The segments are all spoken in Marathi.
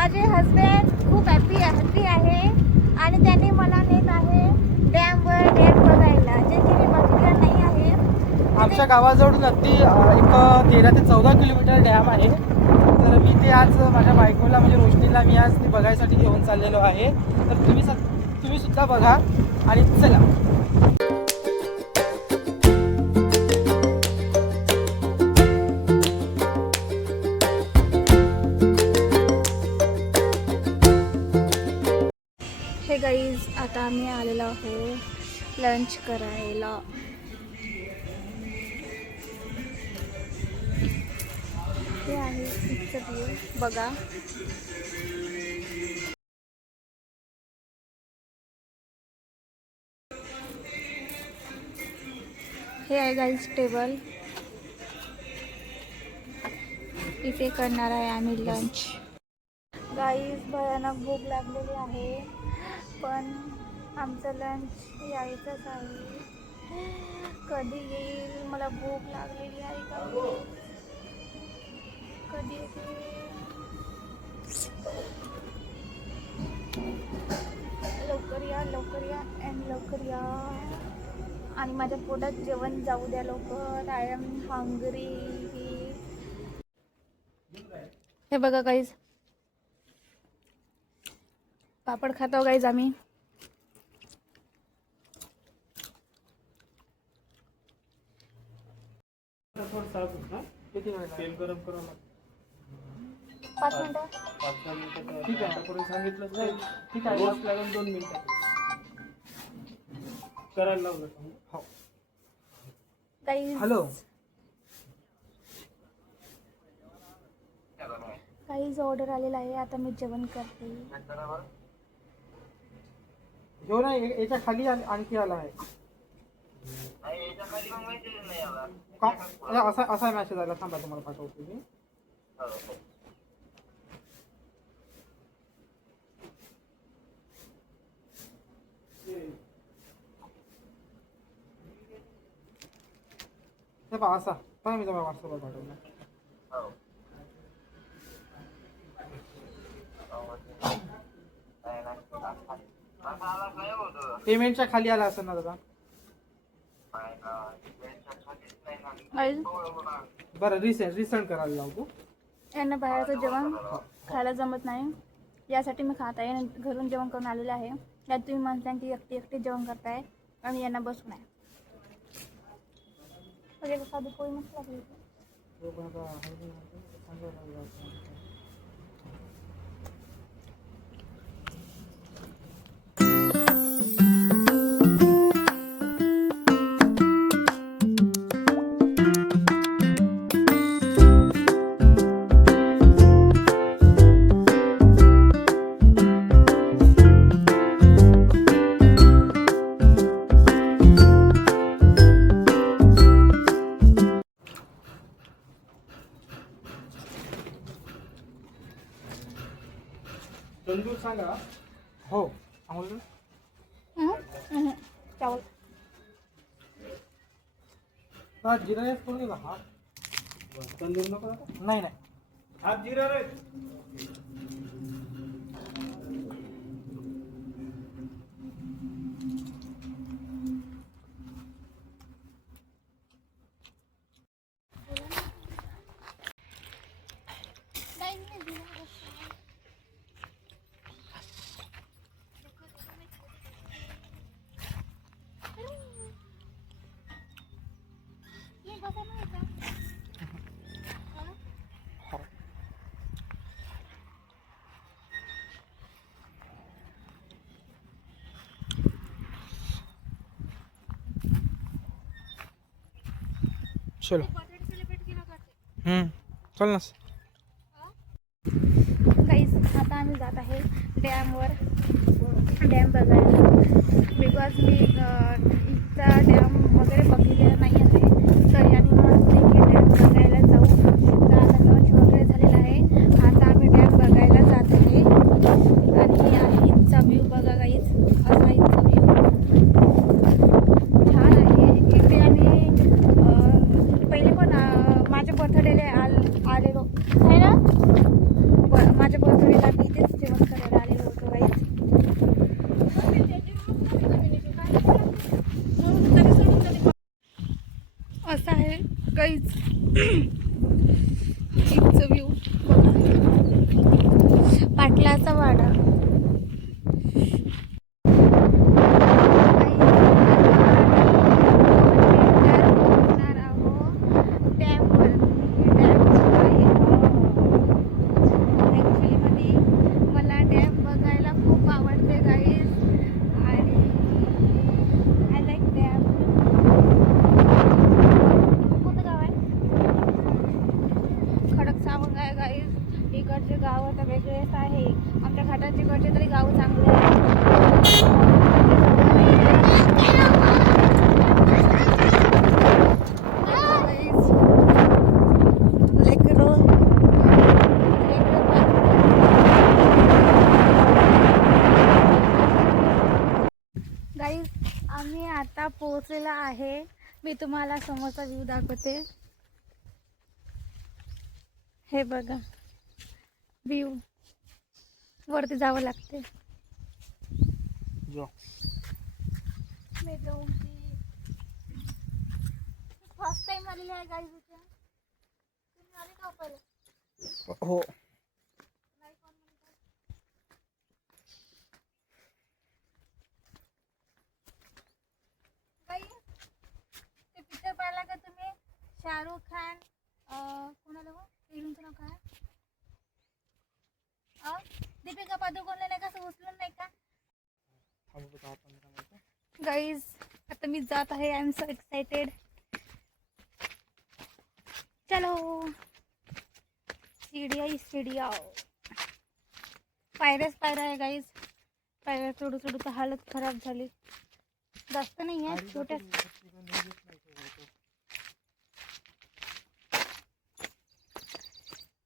माझे हस्बंड खूप हॅपी आहे आणि त्यांनी मला नेत आहे डॅमवर डॅम बघायला, जे की मी बघितलं नाही आहे. आमच्या गावाजवळ नक्की एक 13 ते 14 किलोमीटर डॅम आहे. तर मी ते आज माझ्या बायकोला म्हणजे रोशनीला मी आज ते बघायसाठी घेऊन चाललेलो आहे. तर तुम्ही सुद्धा बघा आणि चला. हे गाईज, आता आम्ही आलेलो आहो लंच करायला. हे आहे इथचं व्ह्यू बघा. हे आहे गाईज टेबल, इथे करणार आहे आम्ही लंच. गाईज भयानक भूक लागलेली आहे, पण आमचं लंच यायचंच आहे. कधी येईल, मला भूक लागलेली आहे. कधी येते? लवकर या, लवकर या अँड लवकर या. आणि माझ्या पोटात जेवण जाऊ द्या लवकर. I am hungry. हे बघा गाईज, पापड खातो गाईज आम्ही. किती वेळ तेल गरम करावं लागतं? 5 मिनिटं. 5 मिनिटं. ठीक आहे, करून सांगितलं जाईल. ठीक आहे, रोज लागून 2 मिनिटं करायला लावलं. हो. Guys, hello. काहीच ऑर्डर आलेला आहे. आता मी जेवण करते. जो ना याच्या खाली आणखी आला आहे का? असा मॅसेज आला. थांबा, तुम्हाला पाठवतो मी. हे पहा, असा पण मी तुम्हाला व्हॉट्सअपवर पाठवला. पेमेंटच्या खाली आला असेल ना दादा? बरं, रिसेंड करायला लावतो. यांना बाहेरचं जेवण खायला जमत नाही, यासाठी मी खात आहे. घरून जेवण करून आलेलं आहे. यात तुम्ही म्हणता की एकटी जेवण करताय आणि यांना बसून आहे. वगैरे साधी पोळी मस्त लागली. तंदूर सांगा. हो, चावल हा जिरा राईस करून का? हा तंदूर नको. नाही नाही, हा जिरा राईस. चलो. चल ना. गाईज, आता आम्ही जात आहे डॅमवर, डॅम बघायला. बिकॉज मी इथचा डॅम वगैरे बघितलेला नाही आहे. तर यांनी म्हणते की डॅम बघायला जाऊ. तर आता लंच वगैरे झालेला आहे. आता आम्ही डॅम बघायला जात आहे. आणि इथचा व्ह्यू बघा गाईज, असा इथचा व्ह्यू छान आहे. इथे आम्ही पहिले पण माझ्या बर्थडेला आलेलो आहे ना. माझ्या बर्थडेला मी इथे इथचं व्ह्यू पाटलाचा वाडा. मला डॅम बघायला खूप आवडते गाईज आणि आय लाईक डॅम. कोणतं गाव आहे? खडक सावंग आहे गाईज. इकडचे गाव तर वेगळेच आहे. आमच्या घाटाच्या इकडचे तरी गाव चांगले आहे. गाईज आम्ही आता पोहोचलेला आहे. मी तुम्हाला समोरचा व्ह्यू दाखवते. हे बघा व्ह्यू. वरती जावं लागते. मी जाऊन फर्स्ट टाइम आलेली आहे गाईज इथे. तुम्ही आले का पहिले? हो. ते पिक्चर पाहिला का तुम्ही? शाहरुख खान कोणाला हो? हिरोईनचं नाव काय? दीपिका पादुकोणला नाही का असं उचलून नाही का? गाईज आता मी जात आहे. I am so excited. चलो सीढ़िया पायऱ्याच पायऱ्या आहे गाईज. पायऱ्या चढू चढू तर हालत खराब झाली. जास्त नाही आहे, छोट्या.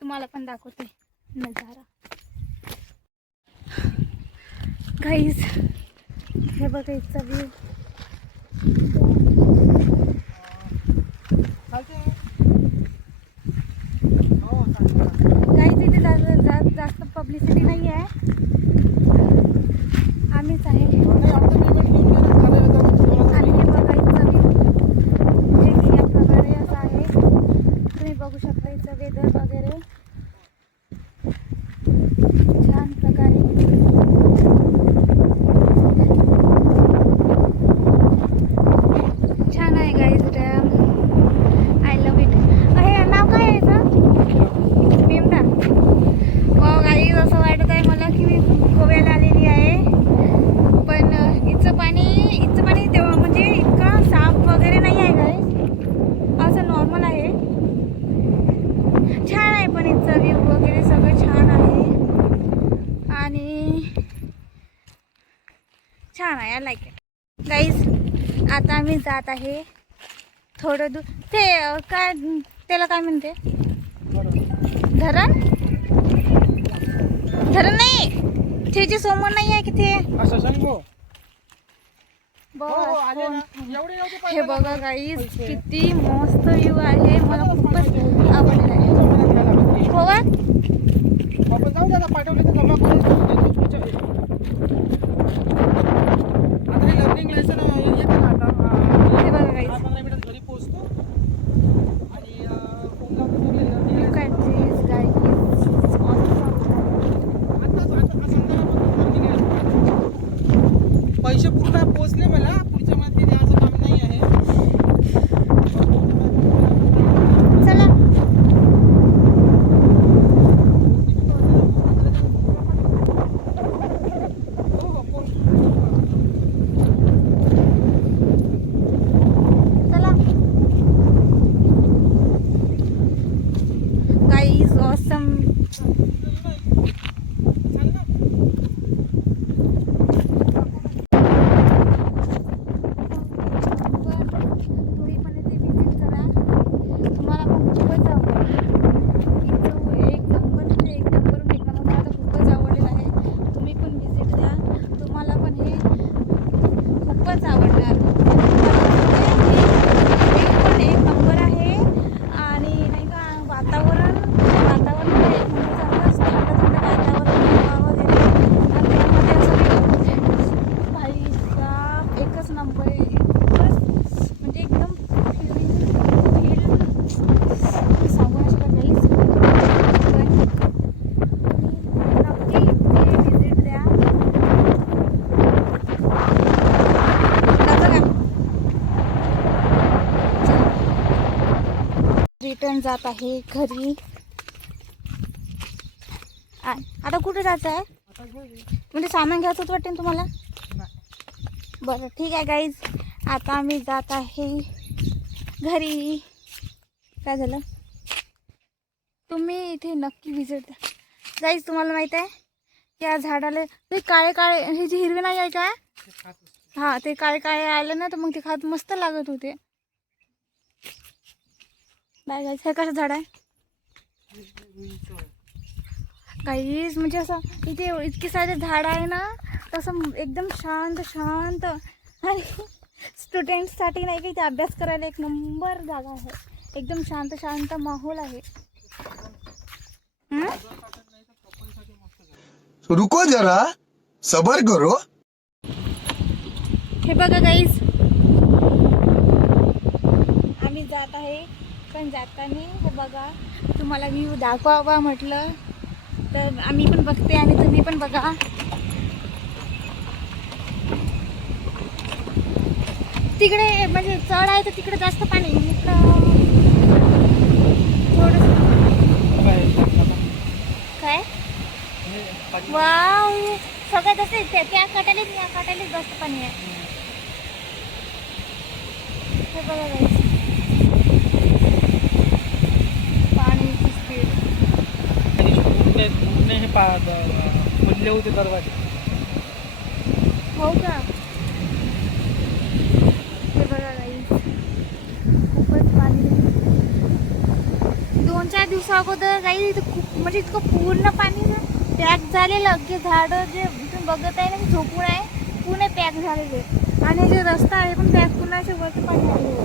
तुम्हाला पण दाखवते नजारा. गाईज हे बघा इथचा व्ह्यू. गाईज इथे जास्त पब्लिसिटी नाही आहे. आम्हीच आहे. आणि हे बघा इथचा व्ह्यू. या प्रकारे असं आहे. तुम्ही बघू शकता इथचं वेदर वगैरे छान प्रकारे. छान आहे guys dam. I love it. हे नाव काय आहे याचं? भीमडा. वा गाईज असं वाटत आहे मला की मी गोव्याला आलेली आहे. पण इथचं पाणी तेव्हा म्हणजे इतका साफ वगैरे नाही आहे गाईज. असं नॉर्मल आहे. छान आहे पण इथचं व्ह्यू वगैरे सगळं छान आहे आणि छान आहे. I like it. गाईज आता आम्ही जात आहे थोडं दूर. ते काय त्याला काय म्हणते? धरण नाही. त्याची समोर नाही आहे की ते. हे बघा गाईज किती मस्त व्ह्यू आहे. मला खूपच आवडलेला आहे. गोवा हे बघा guys. Look at this guys. पैसे पूर्ण पोहोचले मला. पुढच्या मध्ये द्यायचं काम नाही आहे. चला चला गाईज ऑसम. रिटर्न जात आहे घरी. आता कुठे जायचं आहे? म्हणजे सामान घ्यायचं होतं वाटतं ना तुम्हाला? बरं ठीक आहे गाईज, आता आम्ही जात आहे घरी. काय झालं? तुम्ही इथे नक्की विजिट द्या गाईज. तुम्हाला माहीत आहे या झाडाला ते काळे काळे हे जे हिरवे नाही आहे का? हां, ते काळे काळे आले ना तर मग ते खात मस्त लागत होते. Bye guys. हे कसं झाड आहे गाईज? म्हणजे असं इथे इतके सारे झाड आहे ना, तसं एकदम शांत शांत. आणि स्टुडंट्ससाठी नाही का इथे अभ्यास करायला एक नंबर जागा आहे. एकदम शांत शांत माहोल आहे. रुको जरा सबर करो. हे बघा गाईज, आम्ही जात आहे. पण जाताना हे बघा, तुम्हाला व्ह्यू दाखवावा म्हटलं तर आम्ही पण बघते आणि तुम्ही पण बघा. तिकडे म्हणजे चढ आहे तर तिकडे जास्त पाणी, इकडं थोडंसं. काय वाव, सगळं तसं त्या काटालीच या काटालीच जास्त पाणी आहे. हे बघा गाईस, पाणीची स्पीड. हे खोलले होते दरवाजे. हो का? हे बघा गाईस, खूपच पाणी. 2-4 दिवसा अगोदर गाई इथं खूप म्हणजे इतकं पूर्ण पाणी पॅक झालेलं की झाडं जे तुम्ही बघत आहे ना, झोपून आहे पूर्ण पॅक झालेले. आणि जे रस्ता आहे पण पॅक पूर्ण असे वरती पाणी आले.